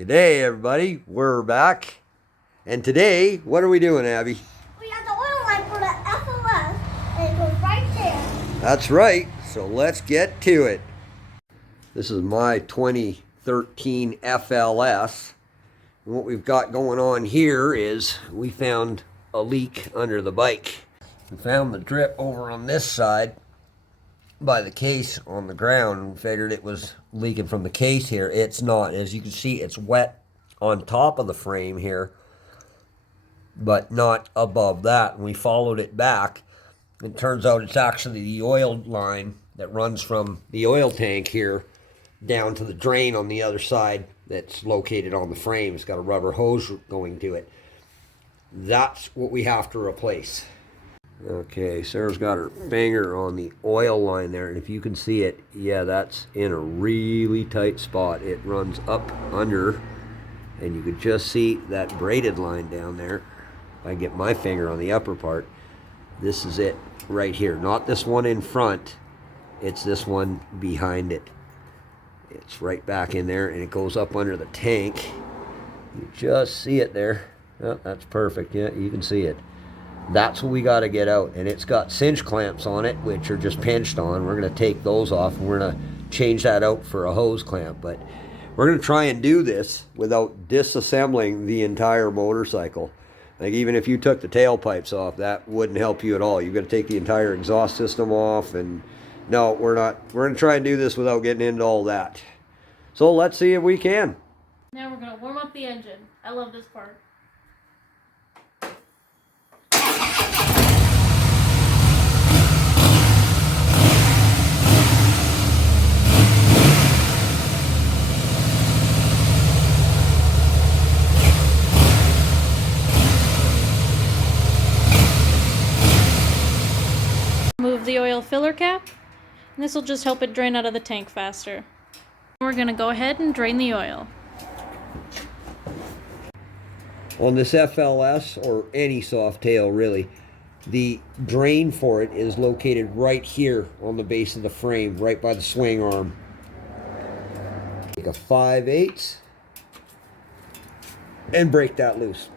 Good day, everybody. We're back. And today, what are we doing, Abby? We got the oil line for the FLS, and it goes right there. That's right. So let's get to it. This is my 2013 FLS. And what we've got going on here is we found a leak under the bike. We found the drip over on this side by the case on the ground and figured it was leaking from the case here. It's not. As you can see, it's wet on top of the frame here, but not above that. And we followed it back. It turns out it's actually the oil line that runs from the oil tank here down to the drain on the other side that's located on the frame. It's got a rubber hose going to it. That's what we have to replace. Okay, Sarah's got her finger on the oil line there, and if you can see it, yeah, that's in a really tight spot. It runs up under, and you could just see that braided line down there. If I get my finger on the upper part, this is it right here. Not this one in front, it's this one behind it. It's right back in there, and it goes up under the tank. You just see it there. Oh, that's perfect. Yeah, you can see it. That's what we got to get out, and it's got cinch clamps on it, which are just pinched on. We're going to take those off, and we're going to change that out for a hose clamp. But we're going to try and do this without disassembling the entire motorcycle. Like, even if you took the tailpipes off, that wouldn't help you at all. You've got to take the entire exhaust system off, and no, we're not. We're going to try and do this without getting into all that. So let's see if we can. Now we're going to warm up the engine. I love this part. Remove the oil filler cap, and this will just help it drain out of the tank faster. We're going to go ahead and drain the oil. On this FLS, or any softail really, the drain for it is located right here on the base of the frame, right by the swing arm. Take a 5/8 and break that loose.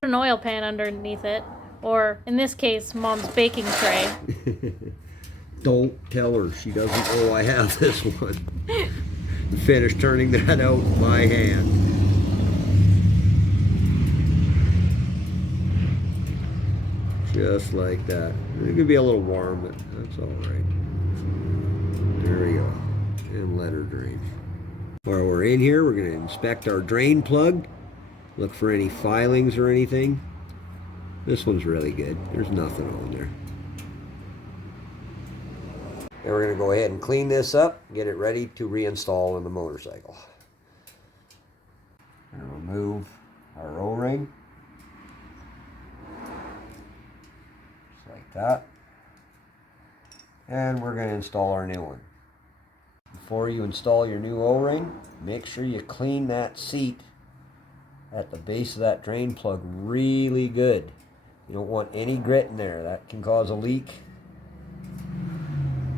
Put an oil pan underneath it, or in this case, Mom's baking tray. Don't tell her, she doesn't know I have this one. Finish turning that out by hand. Just like that. It could be a little warm, but that's all right. There we go. And let her drain. While we're in here, we're going to inspect our drain plug. Look for any filings or anything. This one's really good. There's nothing on there. And we're going to go ahead and clean this up, get it ready to reinstall on the motorcycle. Going to remove our O-ring. Just like that. And we're going to install our new one. Before you install your new O-ring, make sure you clean that seat at the base of that drain plug really good. You don't want any grit in there. That can cause a leak.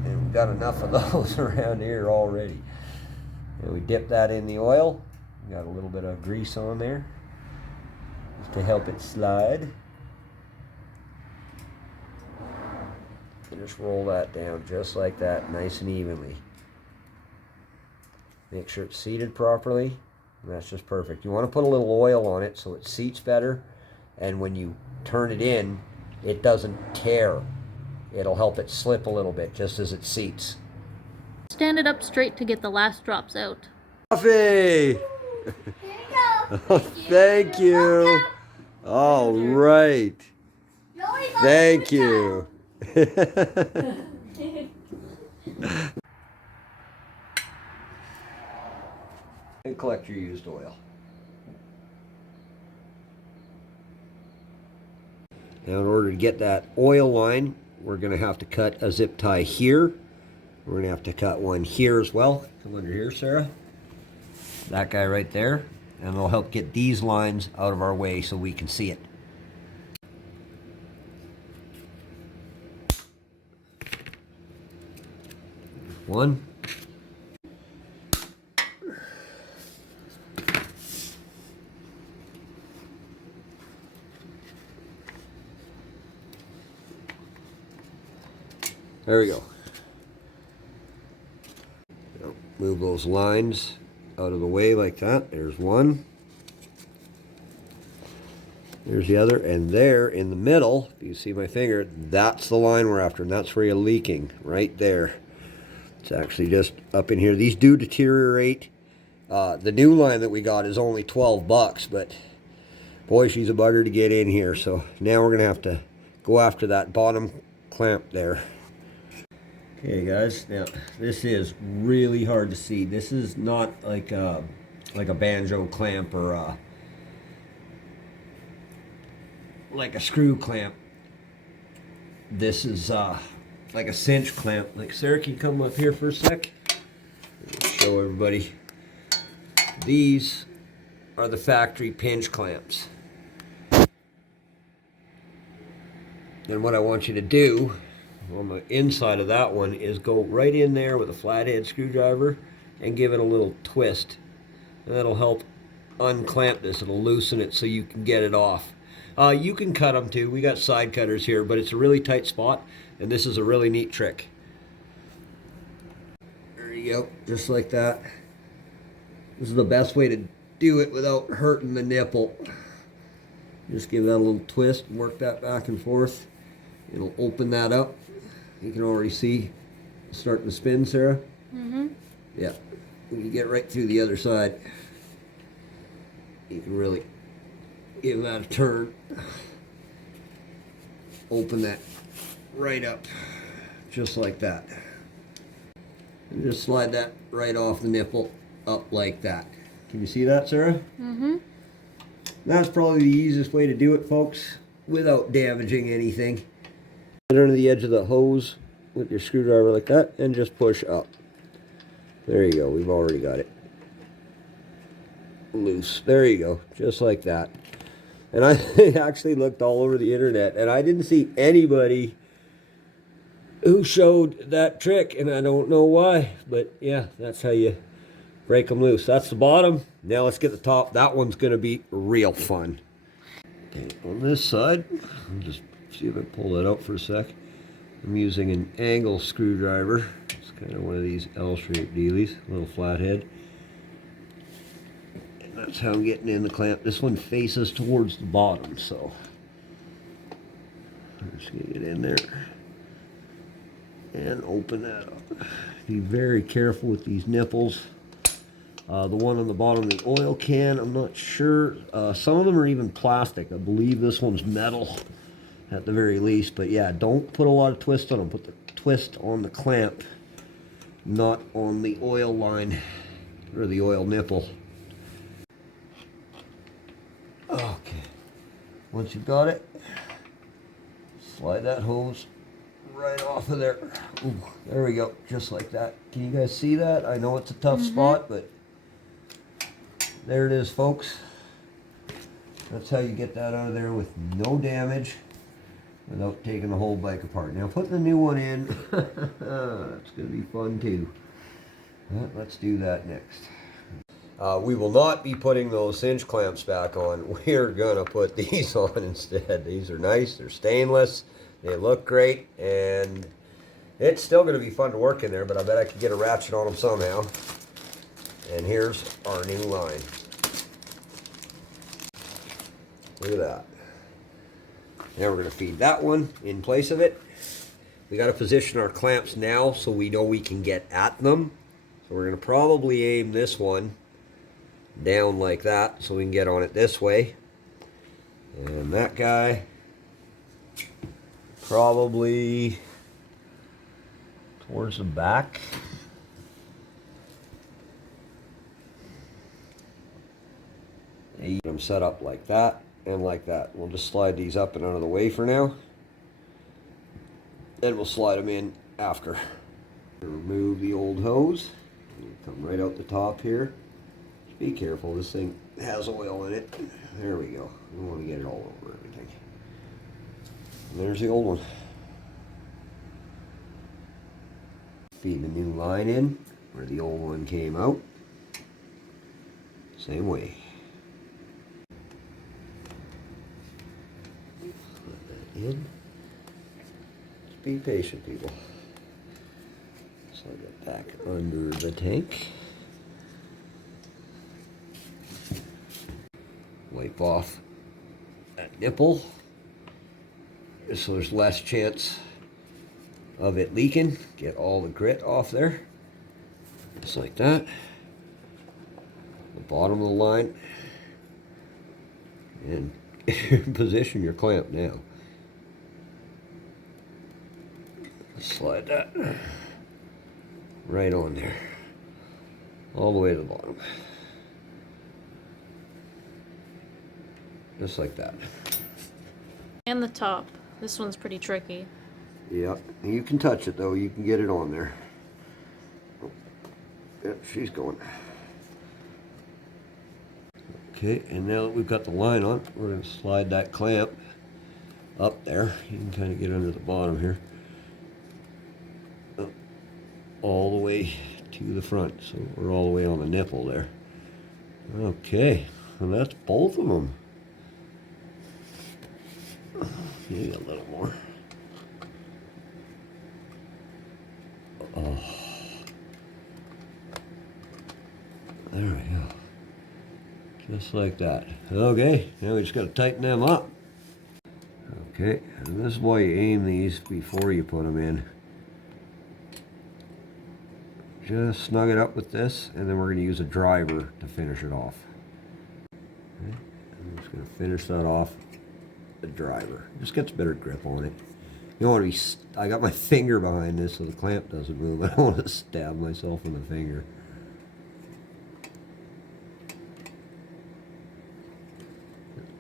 And we've got enough of those around here already. And we dip that in the oil. We got a little bit of grease on there just to help it slide. And just roll that down just like that, nice and evenly. Make sure it's seated properly. And that's just perfect. You want to put a little oil on it so it seats better, and when you turn it in, it doesn't tear. It'll help it slip a little bit just as it seats. Stand it up straight to get the last drops out. Coffee! Here you go. Oh, thank you. All right. Thank you. And collect your used oil. Now, in order to get that oil line, we're going to have to cut a zip tie here. We're going to have to cut one here as well. Come under here, Sarah. That guy right there. And it'll help get these lines out of our way so we can see it. One, There we go. Now, move those lines out of the way like that. There's one. There's the other. And there in the middle, if you see my finger, that's the line we're after. And that's where you're leaking, right there. It's actually just up in here. These do deteriorate. The new line that we got is only 12 bucks, but boy, she's a bugger to get in here. So now we're going to have to go after that bottom clamp there. Okay guys, now this is really hard to see. This is not like a banjo clamp or like a screw clamp. This is like a cinch clamp. Like, Sarah, can you come up here for a sec? Show everybody. These are the factory pinch clamps. And what I want you to do on the inside of that one is go right in there with a flathead screwdriver and give it a little twist. And that'll help unclamp this. It'll loosen it so you can get it off. You can cut them too. We got side cutters here, but it's a really tight spot, and this is a really neat trick. There you go, just like that. This is the best way to do it without hurting the nipple. Just give that a little twist, work that back and forth. It'll open that up. You can already see it's starting to spin, Sarah. Mm-hmm. Yeah. When you get right through the other side, you can really give that a turn. Open that right up, just like that. And just slide that right off the nipple up like that. Can you see that, Sarah? Mm-hmm. That's probably the easiest way to do it, folks, without damaging anything. Get under the edge of the hose with your screwdriver like that and just push up. There you go, we've already got it loose. There you go, just like that. And I actually looked all over the internet and I didn't see anybody who showed that trick, and I don't know why, but yeah, that's how you break them loose. That's the bottom. Now let's get the top. That one's going to be real fun. Okay, on this side, I'll just see if I pull that out for a sec. I'm using an angle screwdriver. It's kind of one of these L-shaped dealies, a little flathead. And that's how I'm getting in the clamp. This one faces towards the bottom, so I'm just going to get in there and open that up. Be very careful with these nipples. The one on the bottom of the oil can, I'm not sure. Some of them are even plastic. I believe this one's metal at the very least. But yeah, don't put a lot of twist on them. Put the twist on the clamp, not on the oil line or the oil nipple. Okay. Once you've got it, slide that hose right off of there. Ooh, there we go, just like that. Can you guys see that? I know it's a tough spot, but there it is, folks. That's how you get that out of there with no damage without taking the whole bike apart. Now putting the new one in, that's going to be fun too. Let's do that next. We will not be putting those cinch clamps back on. We're going to put these on instead. These are nice, they're stainless, they look great, and it's still going to be fun to work in there, but I bet I could get a ratchet on them somehow. And here's our new line. Look at that. Now we're going to feed that one in place of it. We got to position our clamps now so we know we can get at them. So we're going to probably aim this one down like that so we can get on it this way. And that guy probably towards the back. I'm set up like that and like that. We'll just slide these up and out of the way for now. Then we'll slide them in after. Remove the old hose. Come right out the top here. Just be careful, this thing has oil in it. There we go. We don't want to get it all over everything. And there's the old one. Feed the new line in where the old one came out. Same way. Put that in. Just be patient, people. Slide that back under the tank. Wipe off that nipple just so there's less chance of it leaking. Get all the grit off there. Just like that. The bottom of the line. And position your clamp now. Slide that right on there. All the way to the bottom. Just like that. And the top. This one's pretty tricky. Yep, you can touch it though, you can get it on there. Yep, she's going. Okay, and now that we've got the line on, we're going to slide that clamp up there. You can kind of get under the bottom here. Up, all the way to the front, so we're all the way on the nipple there. Okay, and that's both of them. Maybe a little more. Oh. There we go. Just like that. Okay, now we just got to tighten them up. Okay, and this is why you aim these before you put them in. Just snug it up with this, and then we're going to use a driver to finish it off. Okay, I'm just going to finish that off with the driver. Just gets better grip on it. You don't want to be, I got my finger behind this so the clamp doesn't move. I don't want to stab myself in the finger.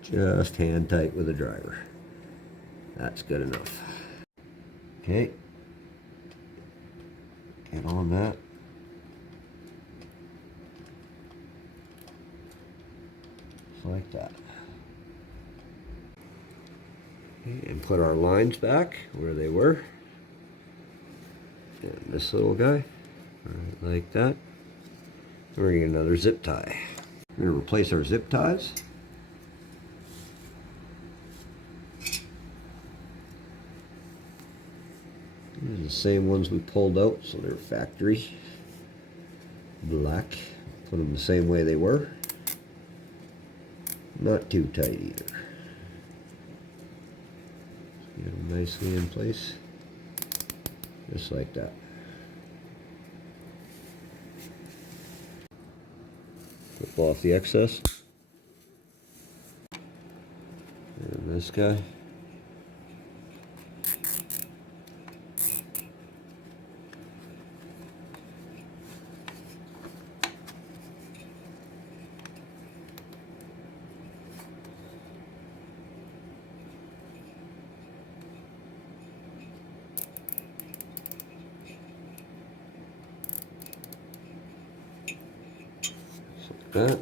Just hand tight with a driver. That's good enough. Okay. Get on that. Just like that. Okay, and put our lines back where they were. And this little guy, right like that. We're going to get another zip tie. We're going to replace our zip ties. These are the same ones we pulled out, so they're factory black. Put them the same way they were. Not too tight either. Get them nicely in place, just like that. Flip off the excess. And this guy. That.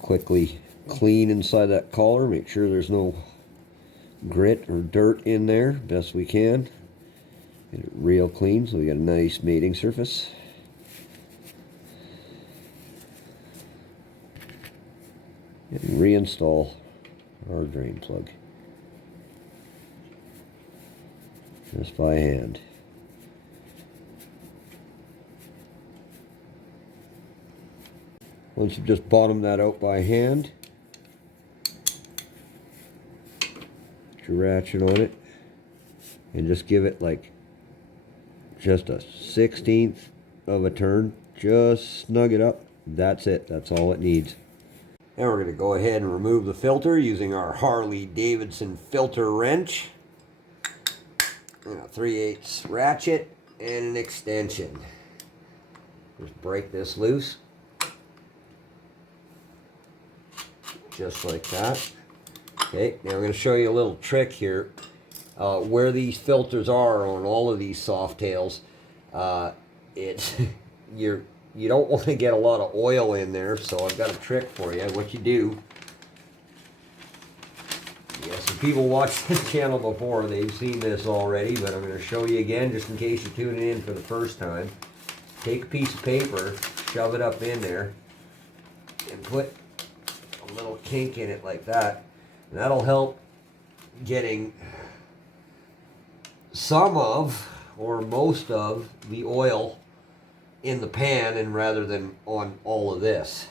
Quickly clean inside that collar, make sure there's no grit or dirt in there best we can. Get it real clean so we got a nice mating surface. And reinstall our drain plug. Just by hand. Once you just bottom that out by hand, put your ratchet on it and just give it like just a 1/16 of a turn. Just snug it up. That's it. That's all it needs. Now we're going to go ahead and remove the filter using our Harley Davidson filter wrench. And a 3/8 ratchet and an extension. Just break this loose. Just like that. Okay, now I'm going to show you a little trick here. Where these filters are on all of these softails, you don't want to get a lot of oil in there, so I've got a trick for you. What you do, some people watched this channel before, they've seen this already, but I'm going to show you again just in case you're tuning in for the first time. Take a piece of paper, shove it up in there, and put a little kink in it like that. And that'll help getting some of or most of the oil in the pan, and rather than on all of this.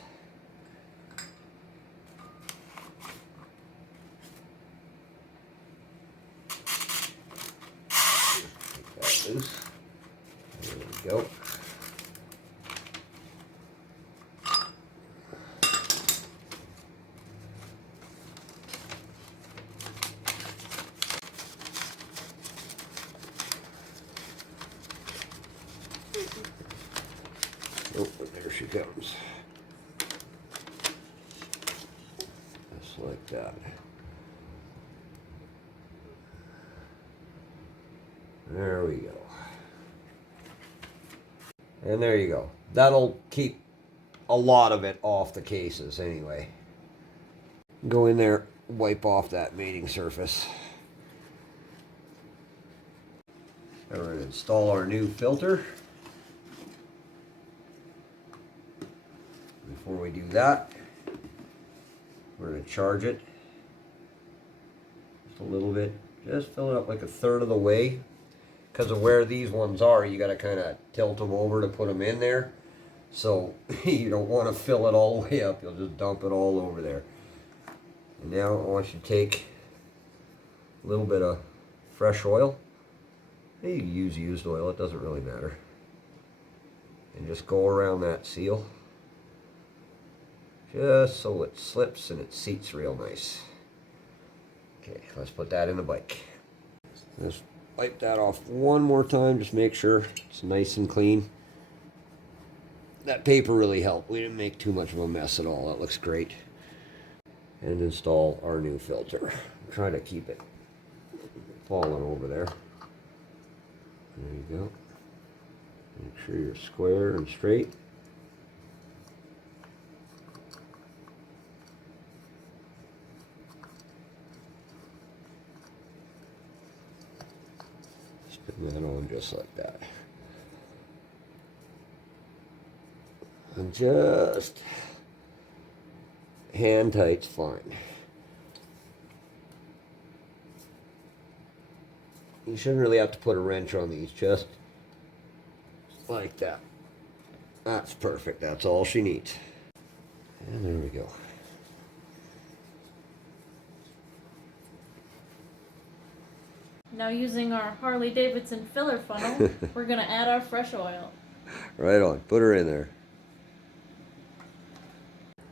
Take that loose. There we go. Oh, there she comes. Just like that. There we go. And there you go. That'll keep a lot of it off the cases anyway. Go in there, wipe off that mating surface. Now we're going to install our new filter. Before we do that, we're going to charge it just a little bit. Just fill it up like a third of the way. Because of where these ones are, you got to kind of tilt them over to put them in there. So you don't want to fill it all the way up. You'll just dump it all over there. And now I want you to take a little bit of fresh oil. You can use used oil, it doesn't really matter. And just go around that seal. Just so it slips and it seats real nice. Okay, let's put that in the bike. Just wipe that off one more time, just make sure it's nice and clean. That paper really helped. We didn't make too much of a mess at all. That looks great. And install our new filter. Try to keep it falling over there. There you go. Make sure you're square and straight. Spin that on just like that. And just hand tight's fine. You shouldn't really have to put a wrench on these, just like that. That's perfect. That's all she needs. And there we go. Now using our Harley Davidson filler funnel, we're going to add our fresh oil. Right on. Put her in there.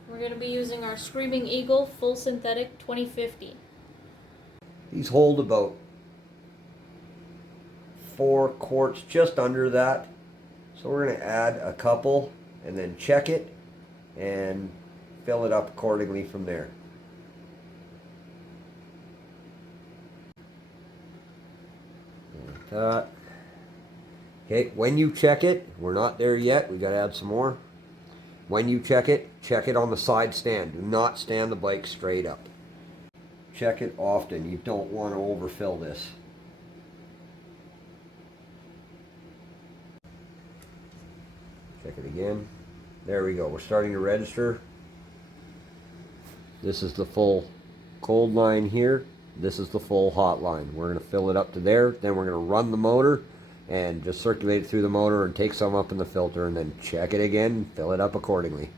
We're going to be using our Screaming Eagle Full Synthetic 2050. These hold about 4 quarts, just under that. So we're going to add a couple and then check it and fill it up accordingly from there. Like that. Okay, when you check it, we're not there yet. We got to add some more. When you check it on the side stand. Do not stand the bike straight up. Check it often. You don't want to overfill this. Check it again. There we go. We're starting to register. This is the full cold line here. This is the full hot line. We're going to fill it up to there. Then we're going to run the motor and just circulate it through the motor and take some up in the filter and then check it again and fill it up accordingly.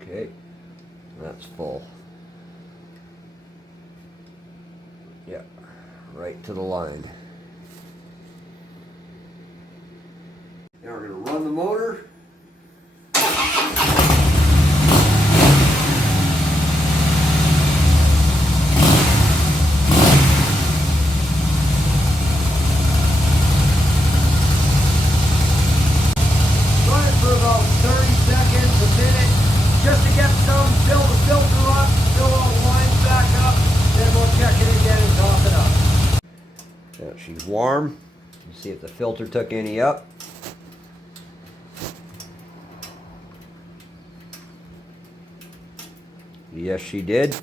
Okay, that's full. Yeah, right to the line. Now we're going to run the motor. For about 30 seconds, a minute, just to get some, fill the filter up, fill all the lines back up, then we'll check it again and top it up. Now she's warm. Let's see if the filter took any up. Yes, she did.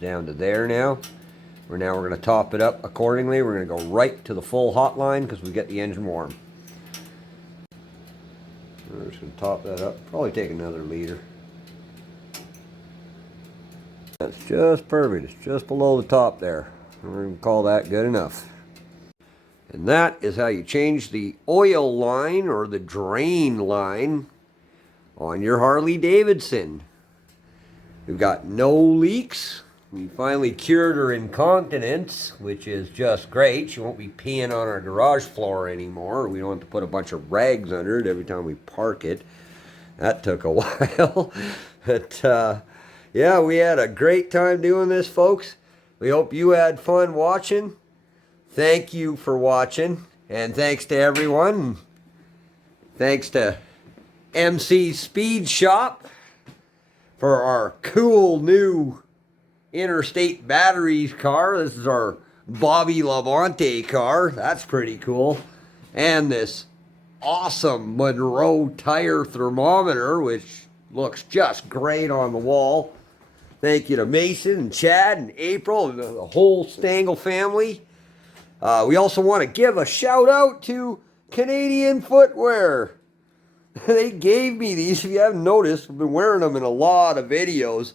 Down to there now. We're going to top it up accordingly. We're going to go right to the full hot line because we get the engine warm. We're just going to top that up. Probably take another liter. That's just perfect. It's just below the top there. We're going to call that good enough. And that is how you change the oil line or the drain line on your Harley Davidson. We've got no leaks. We finally cured her incontinence, which is just great. She won't be peeing on our garage floor anymore. We don't have to put a bunch of rags under it every time we park it. That took a while. But yeah, we had a great time doing this, folks. We hope you had fun watching. Thank you for watching. And thanks to everyone. Thanks to MC Speed Shop for our cool new Interstate Batteries car. This is our Bobby Labonte car. That's pretty cool. And this awesome Monroe tire thermometer, which looks just great on the wall. Thank you to Mason and Chad and April and the whole Stangl family. We also want to give a shout out to Canadian Footwear. They gave me these. If you haven't noticed, I've been wearing them in a lot of videos.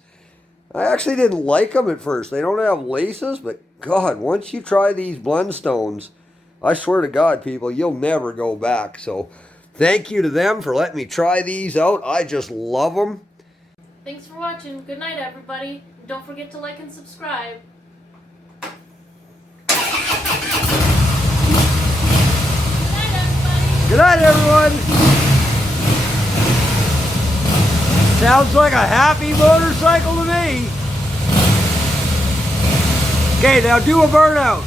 I actually didn't like them at first. They don't have laces, but God, once you try these Blundstones, I swear to God, people, you'll never go back. So thank you to them for letting me try these out. I just love them. Thanks for watching. Good night, everybody. Don't forget to like and subscribe. Good night, everybody. Good night, everyone. Sounds like a happy motorcycle to me. Okay, now do a burnout.